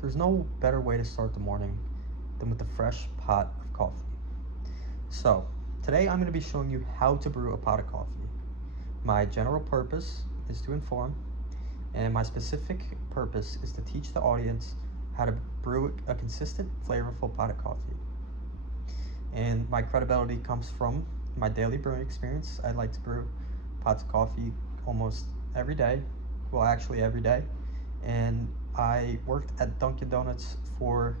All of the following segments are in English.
There's no better way to start the morning than with a fresh pot of coffee. So, today I'm going to be showing you how to brew a pot of coffee. My general purpose is to inform, and my specific purpose is to teach the audience how to brew a consistent, flavorful pot of coffee. And my credibility comes from my daily brewing experience. I like to brew pots of coffee almost every day, well, actually every day. And I worked at Dunkin' Donuts for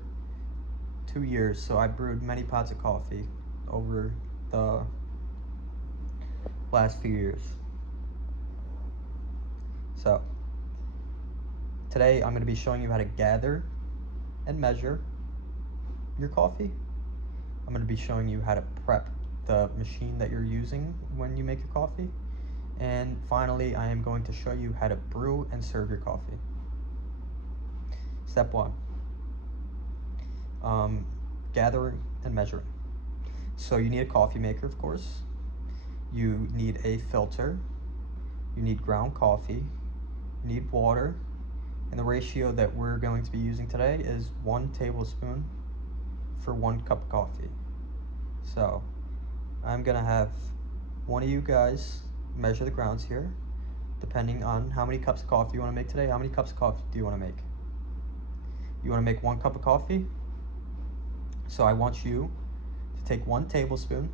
2 years, so I brewed many pots of coffee over the last few years. So today I'm going to be showing you how to gather and measure your coffee. I'm going to be showing you how to prep the machine that you're using when you make your coffee. And finally, I am going to show you how to brew and serve your coffee. Step 1, gathering and measuring. So you need a coffee maker, of course. You need a filter. You need ground coffee. You need water. And the ratio that we're going to be using today is 1 tablespoon for 1 cup of coffee. So I'm gonna have one of you guys measure the grounds here, depending on how many cups of coffee you want to make today. How many cups of coffee do you want to make? You want to make 1 cup of coffee? So I want you to take 1 tablespoon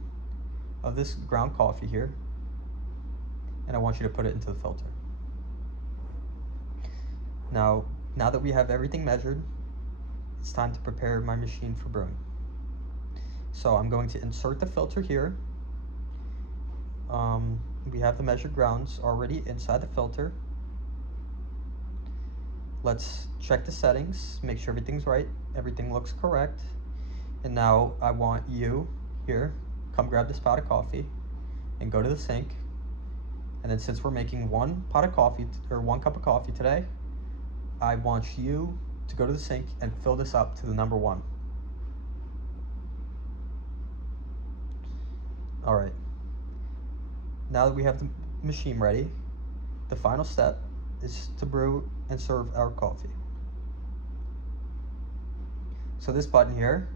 of this ground coffee here, and I want you to put it into the filter. Now that we have everything measured, it's time to prepare my machine for brewing. So I'm going to insert the filter here. We have the measured grounds already inside the filter. Let's check the settings, make sure everything's right, everything looks correct. And now I want you here, come grab this pot of coffee and go to the sink. And then since we're making 1 pot of coffee or 1 cup of coffee today, I want you to go to the sink and fill this up to the number 1. All right. Now that we have the machine ready, the final step is to brew and serve our coffee. So this button here,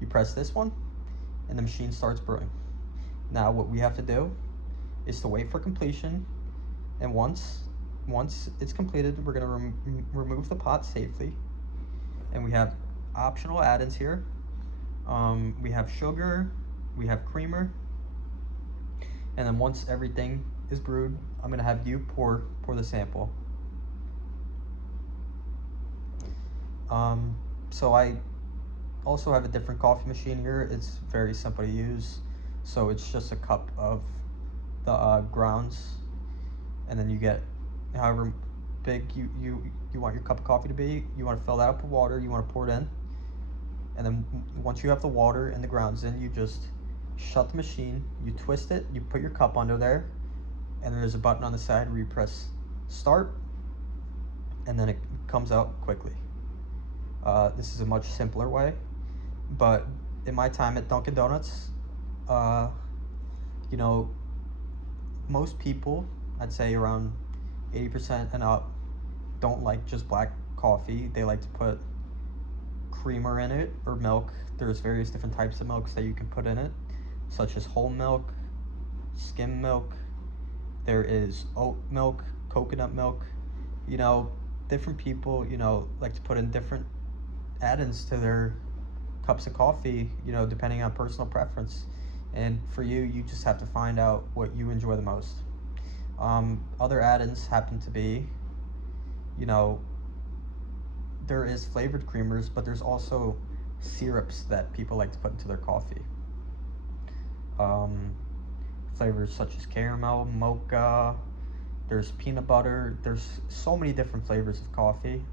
you press this one and the machine starts brewing. Now what we have to do is to wait for completion, and once it's completed, we're going to remove the pot safely. And we have optional add-ins here. We have sugar, we have creamer, and then once everything is brewed, I'm going to have you pour the sample. So I also have a different coffee machine here. It's very simple to use. So it's just a cup of the grounds, and then you get however big you want your cup of coffee to be. You want to fill that up with water, you want to pour it in, and then once you have the water and the grounds in, you just shut the machine, you twist it, you put your cup under there, and there's a button on the side where you press start, and then it comes out quickly. This is a much simpler way, but in my time at Dunkin' Donuts, you know, most people, I'd say around 80% and up, don't like just black coffee. They like to put creamer in it or milk. There's various different types of milks that you can put in it, such as whole milk, skim milk. There is oat milk, coconut milk. You know, different people, you know, like to put in different add-ins to their cups of coffee, you know, depending on personal preference. And for you, you just have to find out what you enjoy the most. Other add-ins happen to be, you know, there is flavored creamers, but there's also syrups that people like to put into their coffee. Flavors such as caramel, mocha, there's peanut butter, there's so many different flavors of coffee,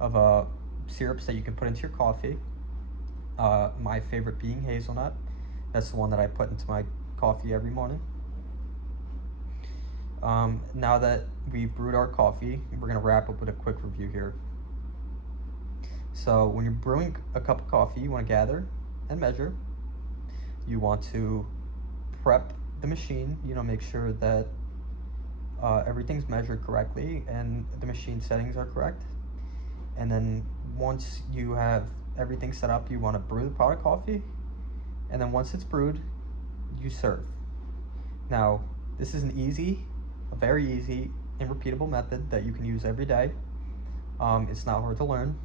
of syrups that you can put into your coffee. My favorite being hazelnut. That's the one that I put into my coffee every morning. Now that we've brewed our coffee, we're gonna wrap up with a quick review here. So when you're brewing a cup of coffee, you wanna gather and measure. You want to prep the machine, you know, make sure that everything's measured correctly and the machine settings are correct. And then once you have everything set up, you want to brew the powder coffee. And then once it's brewed, you serve. Now, this is a very easy and repeatable method that you can use every day. It's not hard to learn.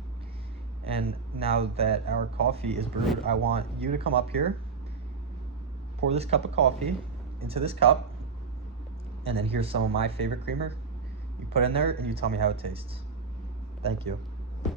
And now that our coffee is brewed, I want you to come up here, pour this cup of coffee into this cup, and then here's some of my favorite creamer. You put in there and you tell me how it tastes. Thank you.